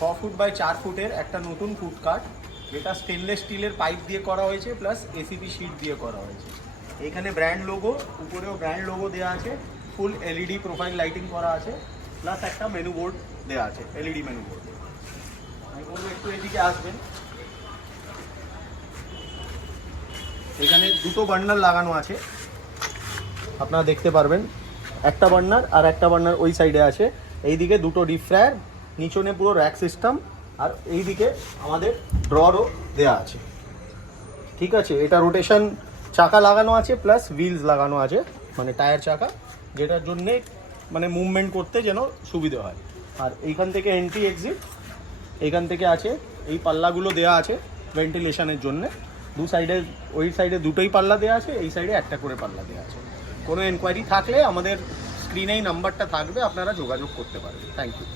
6 foot by 4 ফুটের একটা নতুন ফুড কার্ট, যেটা স্টেনলেস স্টিলের পাইপ দিয়ে করা হয়েছে প্লাস এসিপি শিট দিয়ে করা হয়েছে। এখানে ব্র্যান্ড লোগো, উপরেও ব্র্যান্ড লোগো দেওয়া আছে, ফুল এলইডি প্রোফাইল লাইটিং করা আছে, প্লাস একটা মেনু বোর্ড দেওয়া আছে, এলইডি মেনু বোর্ড। আমি বলবো একটু এদিকে আসবেন। এখানে দুটো বার্নার লাগানো আছে, আপনারা দেখতে পারবেন। একটা বার্নার আর একটা বার্নার ওই সাইডে আছে। এইদিকে দুটো ডিপ ফ্রায়ার, নিচনে পুরো র্যাক সিস্টেম, আর এইদিকে আমাদের ড্ররও দেওয়া আছে। ঠিক আছে, এটা রোটেশন চাকা লাগানো আছে প্লাস হুইলস লাগানো আছে, মানে টায়ার চাকা, যেটার জন্যে মানে মুভমেন্ট করতে যেন সুবিধা হয়। আর এইখান থেকে এন্ট্রি এক্সিট, এইখান থেকে আছে, এই পাল্লাগুলো দেওয়া আছে ভেন্টিলেশনের জন্যে। দু সাইডে, ওই সাইডে দুটোই পাল্লা দেওয়া আছে, এই সাইডে একটা করে পাল্লা দেওয়া আছে। কোনো এনকোয়ারি থাকলে আমাদের স্ক্রিনেই নাম্বারটা থাকবে, আপনারা যোগাযোগ করতে পারবেন। Thank you.